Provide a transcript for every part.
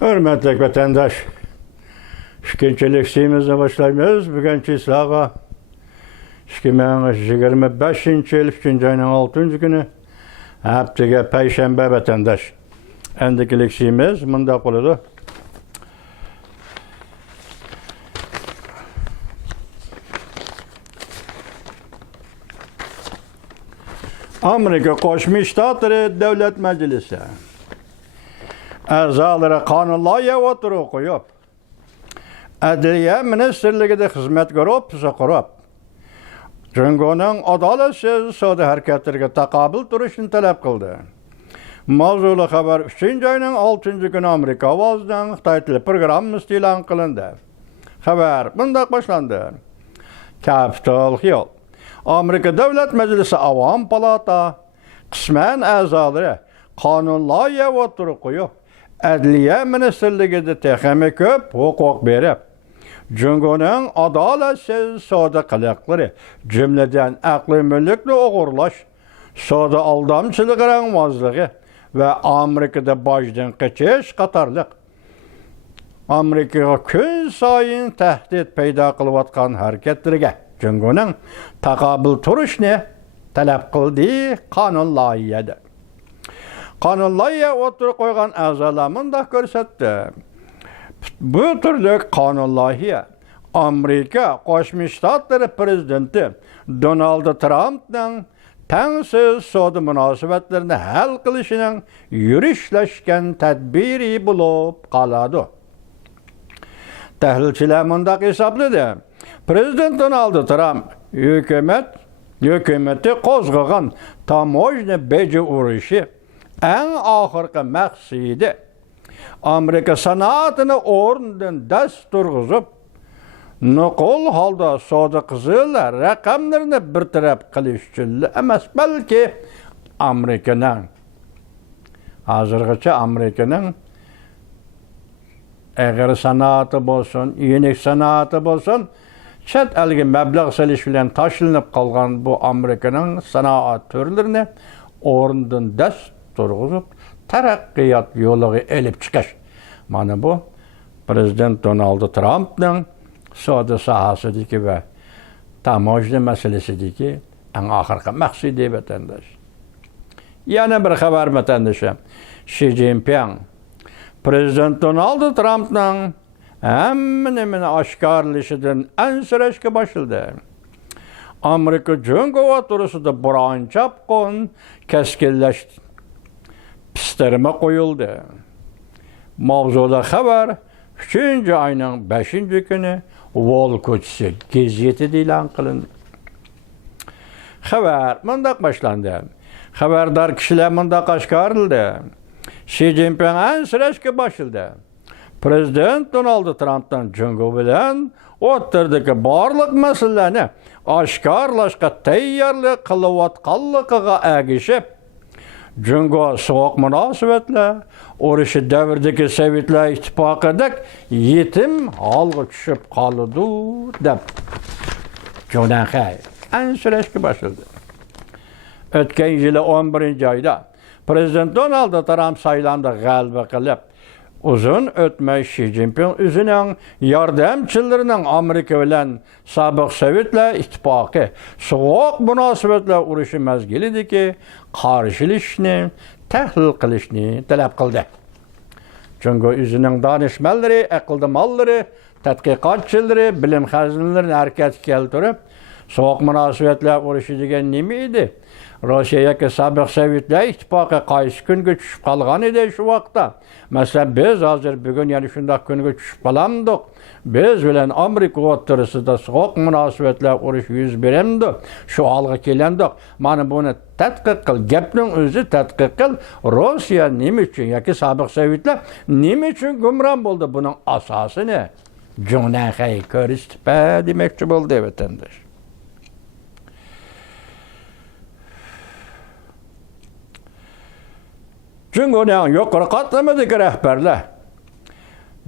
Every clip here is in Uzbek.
Hürmetli vatandaş, işkinçiliksiyimizle başlayımız. Bugünkü sağa 2025 yıl 2. ayının 6. günü haftaga Perşembe vatandaş. Endikiliksiyimiz mında koludu. Amerika Qo'shma Shtatlari Davlat Majlisi a'zolari qonun loyiha o'tiruv qo'yib, Adliya Ministrligida xizmat qurib, Jungoning adolatsiz savdo harakatlariga taqobil turishni talab qildi. Mavzuli xabar 3. ayning 6. kuni Amerika ovozidan Xitoy tili programmasi e'lon qilindi. Xabar bunday boshlandi. Capitol Hill Amerika Davlat Majlisi Avom Palata qisman a'zolari qonun loyiha o'tirib qo'yib, Adliya Ministrligida texnik ko'p huquq berib, Jungoning adolatsiz savdo qiliqlari, jumladan aqliy mulkni o'g'irlash, savdo aldamchiligi rangvozligi va Amerikada bojdan qochish qatorliq Amerikaga kun sayin tahdid paydo qilayotgan harakatlariga Jungoning taqobil turishni talab qildi qonun loyihada. Qonun loyiha o'tirib qo'ygan a'zolar bunday ko'rsatdi. Bu turli qonun loyiha Amerika Qo'shma Shtatlari prezidenti Donald Trampning tengsiz savdo munosabatlarini hal qilishining yurishlashgan tadbiri bo'lib qoladi. Tahlilchilar bunday hisobladi. Prezident Donald Trump hukumati qo'zg'agan tamojna beji urushi eng oxirgi maqsadi Amerika sanoatini o'rnidan dast turg'izib, nuqul holda savdo qizil raqamlarini bartaraf qilish uchun emas, balki hozirgacha Amerikaning agar sanoati bo'lsin, yenik sanoati bo'lsin, chet elga mablag' solish bilan tashlanib qolgan bu Amerikaning sanoat turlarini o'rnidan dast turg'izib, taraqqiyot yo'liga elib chiqish. Mana bu Prezident Donald Trumpning savdo sohasidagi va tamojna masalasidagi eng oxirgi maqsadi deb vatandosh. Yana bir xabar vatandoshim. Xi Jinping Prezident Donald Trumpning hamma nimani oshkorlashidan ansirashga boshladi. Amerika Jungo o'rtasida birinchi qon keskinlashdi. Pistirma qo'yildi. Mavzuda xabar 3. ayning 5. kuni Wall ko'chasi gazetida e'lon qilindi. Xabar bunday boshlandi. Xabardor kishilar bunday oshkorildi. Xi Jinping ansirashga boshladi. Prezident Donald Trumpdan Jungo bilan o'rtadagi barliq masalalarni oshkorlashga tayyorlik qilayotganligiga agishib, Jungo sovuq munosabatlar, urushi davridagi Sovetlar ittifoqidek yetim holga tushib qoldi deb Jonaxay ansirashga boshladi. O'tgan yili 11 oyda Prezident Donald Trump saylanda g'alaba qilib, uzun o'tmay Xi Jinping o'zining yordamchilarining Amerika bilan sobiq Sovetlar ittifoqi sovuq munosabatlar urushi mazgilidagi qarshilashni tahlil qilishni talab qildi. Chunki o'zining donishmandlari, aqldamolari, tadqiqotchilari, bilim xazinalarini harakatga keltirib, sovuq munosabatlar urushi degan nima edi? Rossiyaga sobiq Sovetlar ittifoqi qaysi kunga tushib qolgan edi shu vaqtda? Masalan, biz hozir bugun yana shunday kunga tushib qolamdik. Biz bilan Amerika o'rtasida sovuq munosabatlar urush yuz beramdi. Shu holga kelandik. Mana buni tadqiq qil, gapning o'zi tadqiq qil. Rossiya nima uchun yoki sobiq Sovetlar nima uchun gumron bo'ldi? Buning asosini Jonaxay ko'rsatib demoqchi bo'ldi vatandosh. Jungoning yuqori qatlamadagi rahbarlar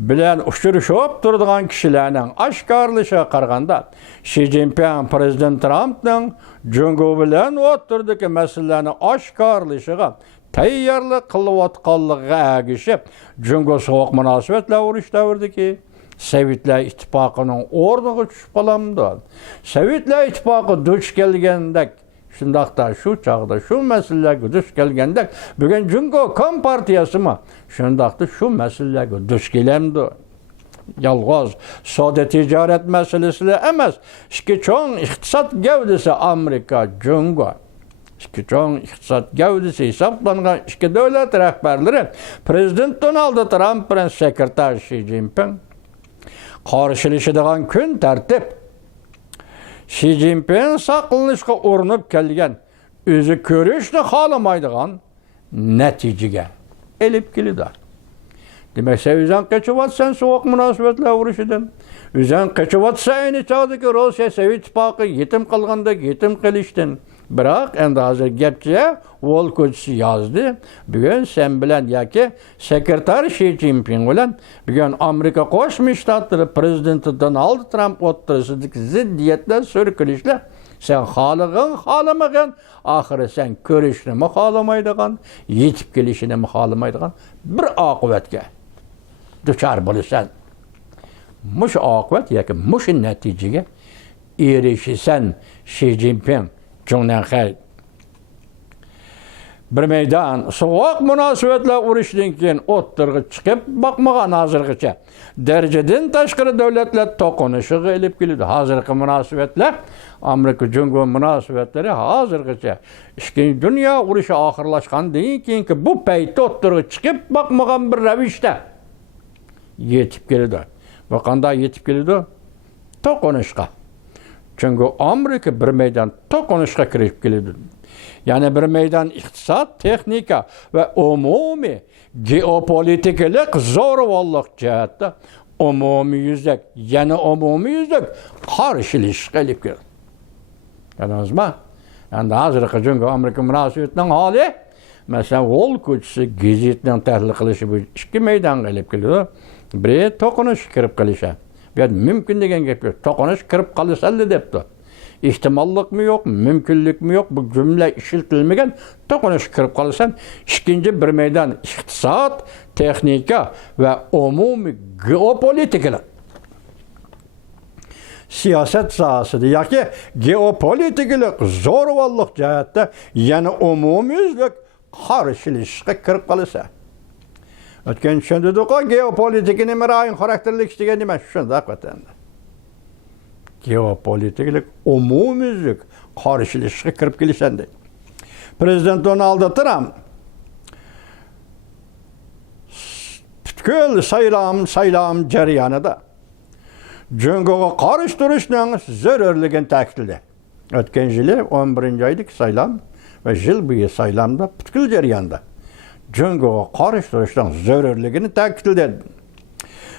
bilan uchrashib turadigan kishilarning oshkorlashiga qaraganda Xi Jinping Prezident Trumpning Jungo bilan o'rtadagi masalalarni oshkorlashiga tayyorlik qilayotganligiga agishib, Jungo sovuq munosabatlar urush davridagi Sovetlar ittifoqining o'rniga tushib qolamdi. Sovetlar ittifoqi duch kelgandek, shundaqda shu chog'da shu masalalarga duch kelgandek, bugun Jungo kompartiyasimi shundaqda shu masalalarga duch kelamdi. Yalg'iz savdo tijorat masalasi emas, ikki cho'ng iqtisod gavdasi Amerika, Jungo. İki cho'ng iqtisod gavdasi hisoblangan ikki davlat rahbarlari Prezident Donald Trump bilan sekretar Xi Jinping qarshilashadigan kun tartib. Xi Jinping saqlanishga urinib kelgan, o'zi ko'rishni xohlamaydigan natijaga elib keldi. Demek sen o'zing qochib sovuq munosabatlar urushidan. O'zing qochib ayni chog'dagi Rossiya Sovet ittifoqi yetim qolgandek yetim qilishdan. Biroq endi hozir gapcha Volkochisi yozdi. Bugun sen bilan yoki sekretar Xi Jinping bilan bugun Amerika Qo'shma Shtatlari prezidenti Donald Trump o'rtasidagi ziddiyatlar so'rkilishlar. Sen xohlamagan, oxiri sen ko'rishni xohlamaydigan, yetib kelishini xohlamaydigan bir oqibatga duchor bo'lasan. Mush oqibat yoki mush natijaga erishisan Xi Jinping Jongnan bir meydan sovuq munosabatlar urushidan keyin o'ttirg'i chiqib boqmagan hozirgacha darajadan tashqari davlatlar to'qinishiga elib keldi. Hozirgi munosabatlar Amerika Jungo munosabatlari hozirgacha Ikkinchi dunyo urushi oxirlashgandan keyingi bu paytda o'ttirg'i chiqib boqmagan bir ravishda yetib keldi. Va qanday yetib keldi? To'qinishga. Çünkü Amerika bir meydan to'qinishga kirib keldi. Yani bir meydan iqtisod, texnika ve umumiy geopolitikalik zo'ravonlik jihatda umumiy yuzak, yana umumiy yuzak qarshilashga elib keldi. Anladingizmi? Endi hozirgi Jungo Amerika munosabatining holi, masalan, Volkochisi gazetning tahlil qilishi bu ikki maydonga elib keldi. Biri to'qinish kirib qilishi. Bu mümkün degan gap yo'q. To'qinish kirib qolsa debdi. İhtimallık yok, mümkünlük mü yok, bu cümle işitilmegen to'qinish kirib qolsan, ikkinchi bir meydan iqtisod, texnika ve umumiy geopolitikalik siyaset sahasida yoki geopolitikalik zo'ravonlik jihatda yana umumiylik qarshilashga kirib qolsa. O'tgan tushundik, geopolitikani mirayin xarakterlik degan nima shunday qotandi. Geopolitikalik umumiylik qarshilashga kirib kelishandi. Prezident Donald Trump butkul saylam jarayonida Jungoga qarshi turishning zarurligini ta'kidladi. O'tgan yili 11-oylik saylam va yil bo'yi saylamda butkul jarayonda Jungoga qarshi turishning zarurligini ta'kidladi.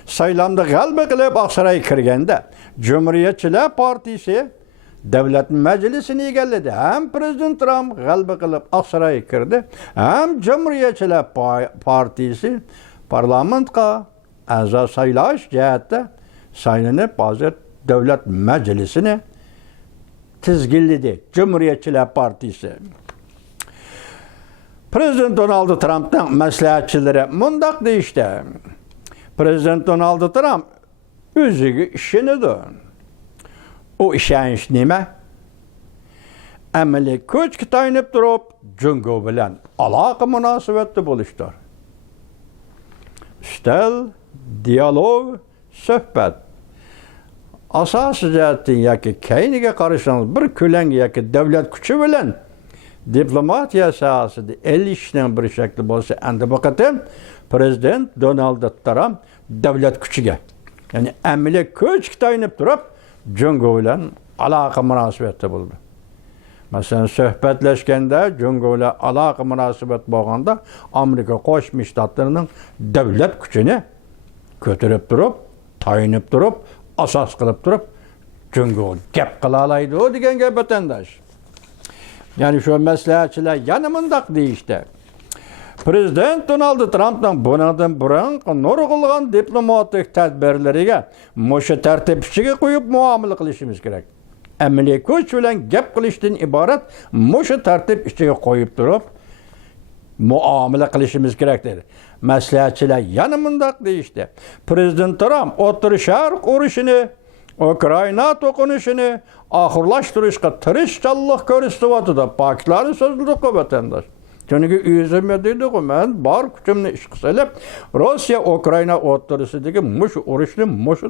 Saylamda g'alaba qilib Oqsaroyga kirganda Cumhuriyetçiler Partisi Davlat Majlisini egalladi. Hem Prezident Trump g'alaba qilib Oqsaroyga kirdi, hem Cumhuriyetçiler Partisi parlamentga a'zo saylash jihatda saylanib hozir Davlat Majlisini tizginladi. Cumhuriyetçiler Partisi. Prezident Donald Trump'dan maslahatchilari mundaq deyishdi. Prezident Donald Trump o'ziga ishonadi. O ishonish nima? Amaliy kuchga tayanib turib, Jungo bilan aloqa munosabatda bo'lishdir. Ustal, dialog, suhbat. Asosiy jihatdan yoki kayniga qarashangiz bir ko'lang yoki davlat kuchi bilan diplomatiya sohasida elishning bir shakli bo'lsa, endi bu qatam Prezident Donald Trump davlat kuchiga, yani amaliy kuchga tayanib turib, Jungo bilan aloqa munosabatda bo'ldi. Masalan, suhbatlashganda Jungo bilan aloqa munosabat bo'lganda Amerika Qo'shma Shtatlarining davlat kuchini ko'tarib turib, tayanib turib, asos qilib turib, Jungo gap qila oladi degan gap vatandosh. Yani şu maslahatchilar yana mundaq deyishdi. Prezident Donald Trump'dan bundan burungi nurg'ulg'an diplomatik tadbirlariga mushu tartib ichiga qo'yib muomala qilishimiz kerak. Amaliy kuch bilan gap qilishdan iborat mushu tartib ichiga qo'yib turib, muomala qilishimiz kerak dedi. Maslahatchilar yana mundaq deyishdi. Prezident Trump O'rta Sharq urushini, Ukraina to'qinishini oxirlashtirishga tirishchanlik ko'rsatyapti. Faktlarni so'zladi vatandosh. Çünkü üzümü dedik men bar kuchimni ish qilib Rossiya Ukraina o'rtasidagi mush urushni, mush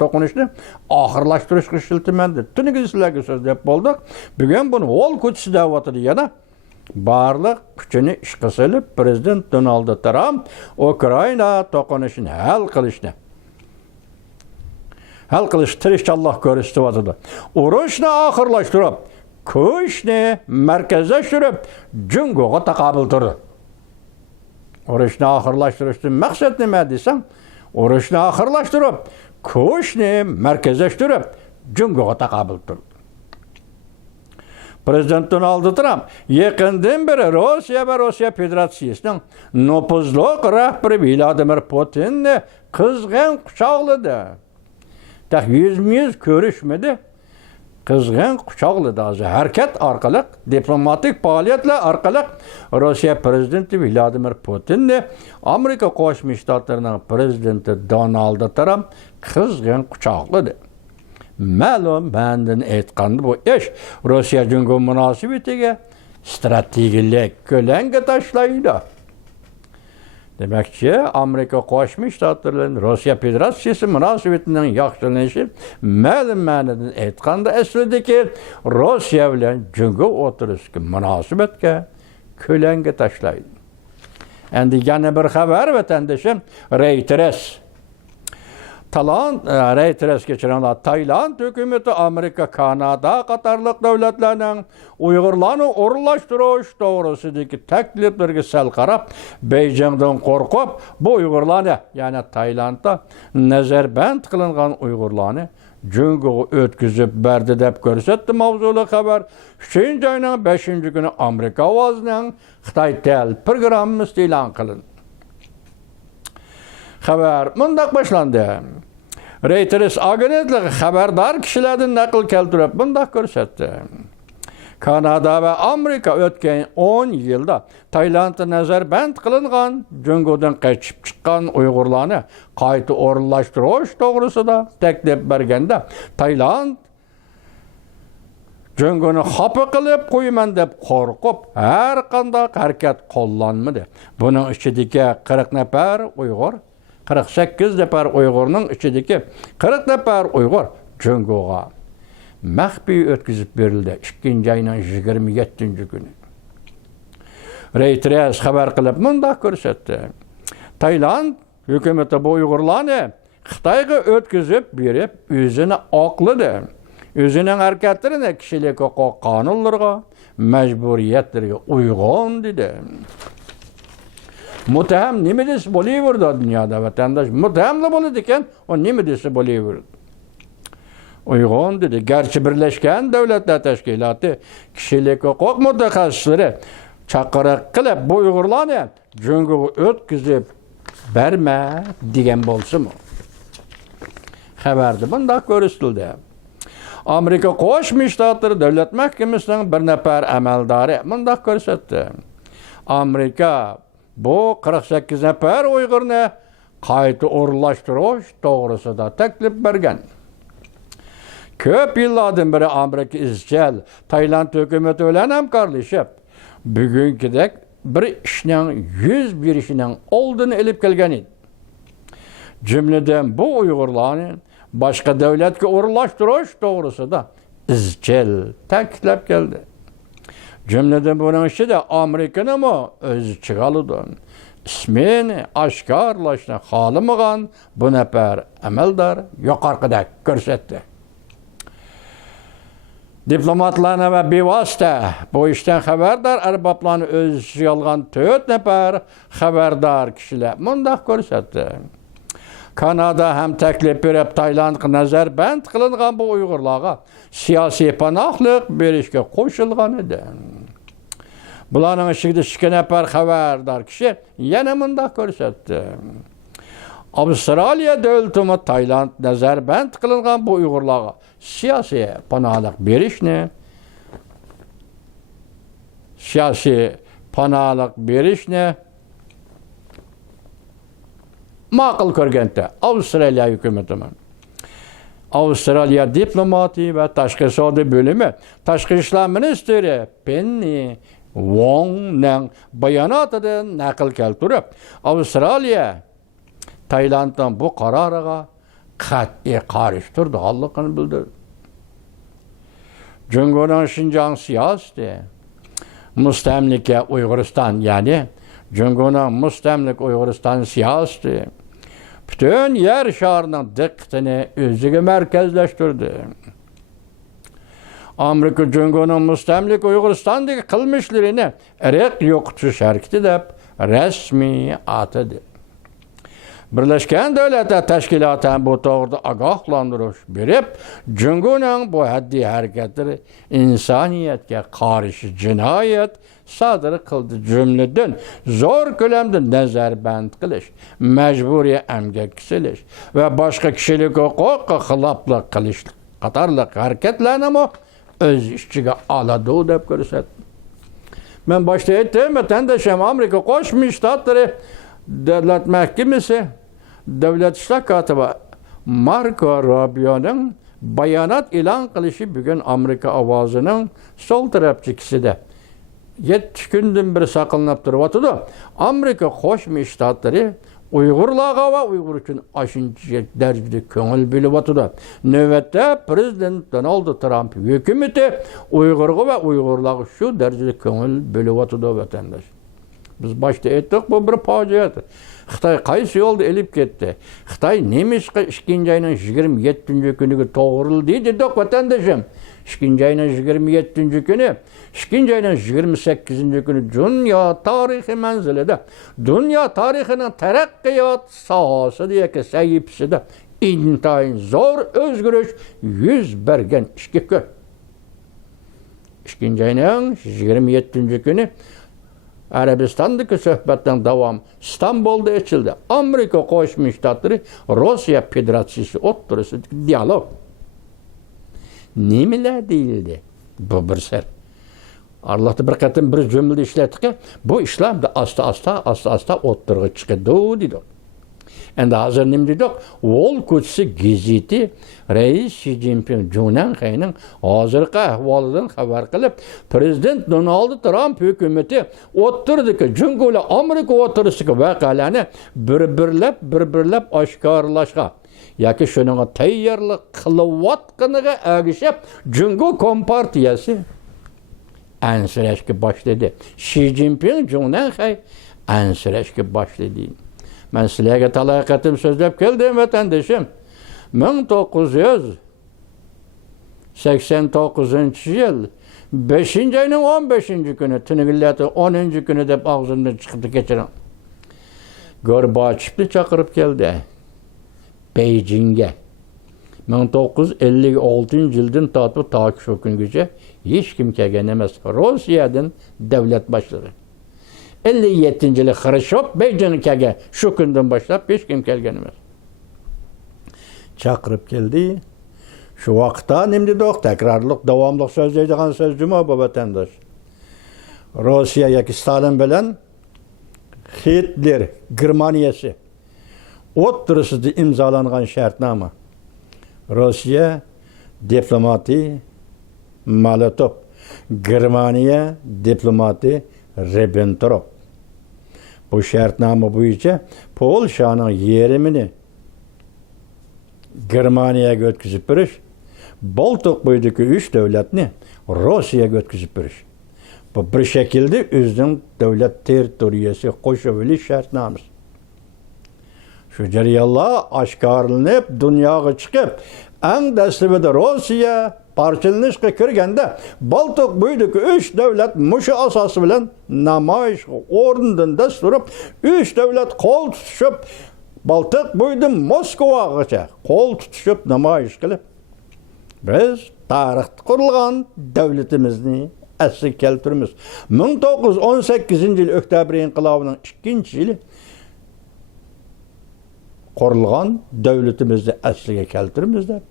to'qinishni oxirlashtirishga ishiltiman deb. Tungi sizlarga so'z deb bo'ldik. Bugun buni o'l kuchsi da'vatida yana barliq kuchini ish qilib prezident Donald Trump Ukraina to'qinishini hal qilish tirishchanlik ko'rsatyapti. Urushni oxirlashtirib kuchni markazlashtirib Jungoga taqobil turdi. Urushni oxirlashtirishdan maqsad nima desam, urushni oxirlashtirib kuchni markazlashtirib Jungoga taqobil turdi. Prezident Donald Trump yaqindan beri Rossiya va Rossiya Federatsiyasining nopozliq rahbari Vladimir Putinni qizg'in quchoqladi. Tak yüz ko'rishmadi. Qizg'in quchoqladi. Harakat orqali, diplomatik faoliyatlar orqali Rossiya prezidenti Vladimir Putinni Amerika Qo'shma Shtatlarining prezidenti Donald Trump qizg'in quchoqladi. Ma'lum mandan aytganda bu ish Rossiya Jungo munosabatiga strategik ko'langa tashlaydi. Demakchi, Amerika Qo'shma Shtatlarining Rossiya Federatsiyasi munosabatining yaxshilanishi ma'lum ma'noda aytganda aslidagi Rossiya bilan Jungo o'tirishga munosabatga ko'langa tashlaydi. Endi yana bir xabar vatandoshim Reuters geçirenler Tayland hükümeti Amerika, Kanada qatarlıq devletlerinin Uygurlarını orlaştırış doğrusundaki tekliflerine sel qarab, Beijing'den korkup bu Uygurlarını, yani Tayland'da nazarband kılıngan Uygurlarını Jungo'ga ötküzüp berdi dep görsetdi mavzulu haber. 3. ayının 5. günü Amerika ovozinin Xitay tel programımız e'lon qilindi. Xabar mundaq boshlandı. Reuters agentligi xabardor kishilardan naql keltirib mundaq ko'rsatdi. Kanada ve Amerika o'tgan 10 yilda Taylandda nazarband qilingan Jungo'dan qochib chiqqan Uyg'urlarni qayta o'rinlashtirish to'g'risida taklif berganda Tayland Jungo'ni xafa qilib qo'yman deb qo'rqib har qanday harakat qo'llanmadi. Buning ichidagi 40 nafar Uyg'ur 48 nafar Uyg'urning ichidagi 40 nafar Uyg'ur Jungo'ga maxfiy o'tkazib berildi 2. ayning 27. günü. Reuters xabar qilib mundaq ko'rsatdi. Tayland hukumati bu Uyg'urlarni Xitoyga o'tkazib berib, o'zini oqladi. O'zining harakatlarini kishilik huquq qonunlariga, majburiyatlarga uyg'un dedi. Muttaham nima desa bo'laverdi dunyoda vatandosh. Muttahamlar bo'ladi ekan, o nima desa bo'laverdi. Uyg'un dedi. Garchi Birlashgan Davlatlar Tashkiloti kishilik huquq mutaxassislari chaqiriq qilib bu Uyg'urlarni Jungo'ga o'tkazib berma degan bo'lsa-mu. Xabarda bunday ko'rsatildi. Amerika Qo'shma Shtatlari Davlat Mahkamasining bir nafar amaldori bunday ko'rsatdi. Amerika bu 48 nafar Uyg'urni qayta o'rinlashtirish to'g'risida taklif bergan. Ko'p yillardan beri Amerika izchil Tayland hukumati bilan hamkorlashib, bugünkidek bir ishning yuz berishining oldini olib kelgan edi. Jumladan bu Uyg'urlarni boshqa davlatga o'rinlashtirish to'g'risida izchil ta'kidlab keldi. Jumladan buning ichida Amerikani o'z ichiga oldi. Ismini oshkorlashni xohlamagan bu nafar amaldor yuqorida ko'rsatdi. Diplomatlarni va bevosita bu ishdan xabardor arboblarni o'z ichiga olgan 4 nafar xabardor kishilar mundaq ko'rsatdi. Kanada ham taklif berib Taylandga nazarband qilingan bu Uyg'urlarga siyosiy panohlik berishga qo'shilgan edi. Bularning ichida 2 nafar xabardor kishi yana mundaq ko'rsatdi. Avstraliya davlati Tayland nazarband qilingan bu Uyg'urlarga siyosiy panohlik berishni, siyosiy panalıq berişne maqıl körgende Avustralya hükümetimin. Avustralya diplomati ve Taşqi Savdo bölümü Taşqi İşler Ministeri Penny Wong'ның bayonotidan naql keltirib, Avustraliya Taylanddan bu qaroriga qat'iy qarshi turganligini bildirdi. Jungoning Xinjiang siyosati mustamlika Uyg'uriston, ya'ni Jungoning mustamlik Uyg'uriston siyosati bütün yer şarining diqqatini o'ziga markazlashtirdi. Amerika Jungoning mustamlik Uyg'uristondagi qilmishlarini irq yo'qotish harakati deb rasmiy atadi. Birleşken Devletler Teşkilatı bu to'g'rida ogohlantirish berib, Jungoning bu haddiy hareketleri insaniyetga qarshi jinoyat sodir qildi, jumladan zo'r ko'lamda nazarband qilish, majburiy emgak qilish va boshqa kishilik huquqqa xiloflik qilish qatorliq harakatlarni o'z ichiga oladi deb ko'rsatdi. Men boshda aytdim, vatandoshim Amerika Qo'shma Shtatlari Davlat Mahkemesi Devlet İşler Katibi Marco Rubio'nun bayonot e'lon qilishi bugun Amerika ovozining sol tarafchikisida 7 kundan beri saqlanib turibdi. Amerika Qo'shma Shtatlari Uyg'urlarga va Uyg'ur uchun ashinchi darajada ko'ngil bo'lyapti. Navbatda Prezident Donald Trump hukumati Uyg'urga va Uyg'urlarga shu darajada ko'ngil bo'lyapti vatandosh. Biz başta ettik, bu bir faciadır. Xitay qaysi yolda elip ketdi? Xitay Nemişqa 2 ayının 27. günü toğruldu dedik vatandaşım. 2 ayının 27. günü, 2 ayının 28. günü dünya tarihi menzilede, dünya tarihinin terakkiyat sahası diye ki sahipside intayin zor özgürüş yüz bergen 2 gün. 2 ayının 27. günü Arabistan'daki söhbetten devam İstanbul'da açıldı. Amerika Qo'shma Shtatlari Rusya Federatsiyasi o'rtasidagi dialog. Nimalar deyildi? Bu bir sir. Allah'ta bir qatim bir cümle işletdik. Bu İslam da asta o'rtaga chiqadi dedi. Endi hozir nima dedik? Wall ko'chasi gazeti Rais Xi Jinping Junanxayning hozirgi ahvolidan xabar qilib, Prezident Donald Trump hukumati o'rtadagi Jungo'la Amerika o'rtasidagi voqealarni bir-birlab oshkorlashga yoki shuning tayyorlik qilayotganiga ergishib Jungo Kompartiyasi ansirashga boshladi. Xi Jinping Junanxay ansirashga boshladi. Ben sizlerge talakatim sözlep geldim vatandaşım. 1989 yıl 5. ayının 15. günü Tünigilleti 10. günü de ağzından çıktı geçiren. Gorbaçov'u çakırıp geldi. Beijing'e. 1956 yıldan tatlı takip şu gün güce hiç kim gelgemez. Rusya'dan devlet başları. 57. yılı Xruşov Beijing'e kelgan. Şu günden başlap hiç kim kelgan emas. Chaqirib keldi. Şu vaqtda nima dedik? Takrorliq, davomliq so'zlaydigan so'z juma bu vatandosh. Rossiya yoki Stalin bilan Hitler Germaniyasi o'rtasida imzolangan shartnoma. Rossiya diplomati Molotov, Germaniya diplomati Ribbentrop. Bu shartnoma bo'yicha Polshaning yerimini Germaniyaga o'tkazib berish, Baltiq bo'yidagi 3 davlatni Rossiyaga o'tkazib berish. Bu bir shaklda o'zining davlat territoriyasiga qo'shib olish shartnomasi. Shu jarayonlar oshkorlanib, dunyoga chiqib, eng dastlabida Rossiya parchalanishga kirganda Baltiq bo'yidagi 3 davlat mushu asosi bilan namoyish o'rnidan turib, 3 davlat qo'l tutishib Baltiq bo'yida Moskvagacha qo'l tutishib namoyish qilib, biz tarixda qurilgan davlatimizni asliga keltiramiz. 1918-yil oktyabr inqilobining 2-yili qurilgan davlatimizni asliga keltiramiz deb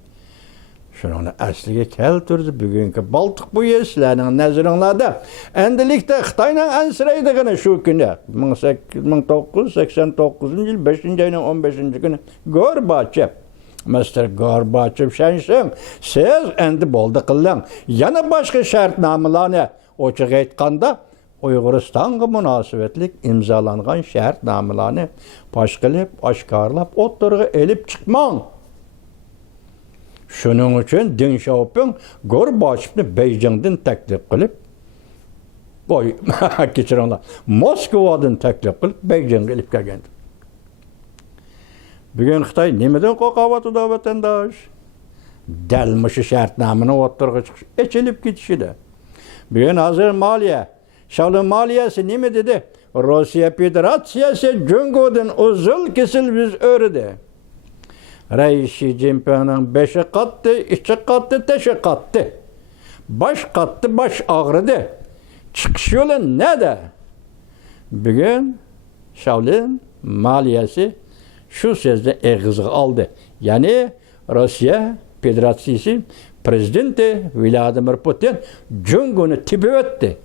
Şunun asliga keltirdi bugungi Baltiq bo'yi sizlarning nazaringlarda. Endilikda Xitoyning ansiraydigini shu kuni 1989-yil 5-oyning 15-kuni Gorbachev Mr. Gorbachev şansın, siz endi boldi qilling. Yana boshqa shartnomalarni ochiq aytganda Uyg'uristonga munosabatlik imzolangan shartnomalarni fosh qilib, oshkorlab, o'ttirg'i elib chiqmang. Shuning uchun Deng Xiaoping Gorbachevni Beijingdan taklif qilib, kechiringlar, Moskvadan taklif qilib Beijingga elib kelgan. Bugun Xitoy nimadan qo'rqyapti vatandosh? Dal mushu shartnomani o'ttirg'i chiqish, echilib ketishida. Bugun hozir moliya, Shavlin moliyasi nima dedi? Rossiya Federatsiyasi Jungodan uzul kesil biz o'ridi. Rais Xi Jinpingning beshi qatdi, ichi qatdi, tashi qatdi. Bosh qatdi, bosh og'ridi. Chiqish yo'li nada? Bugun Shavlin moliyasi shu so'zni eg'izga oldi. Ya'ni Rossiya Federatsiyasi prezidenti Vladimir Putin Jungoni tibib o'tdi.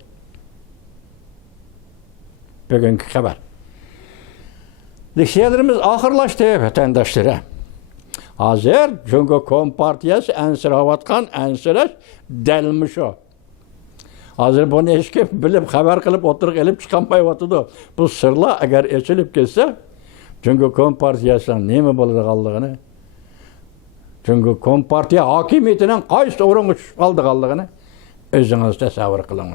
Bugungi xabar. Leksiyalarimiz oxirlashdi vatandoshlar. Hozir Jungo Kompartiyasi ansirayotgan ansirash dalmish o. Hozir buni hech kim bilib xabar qilib o'tirib elib chiqolmayotdi. Bu sirlar agar echilib ketsa, Jungo Kompartiyasining nima bo'ladiganligini, Jungo Kompartiya hokimiyatining qaysi o'ringa tushib qoldiganligini o'zingiz tasavvur qiling.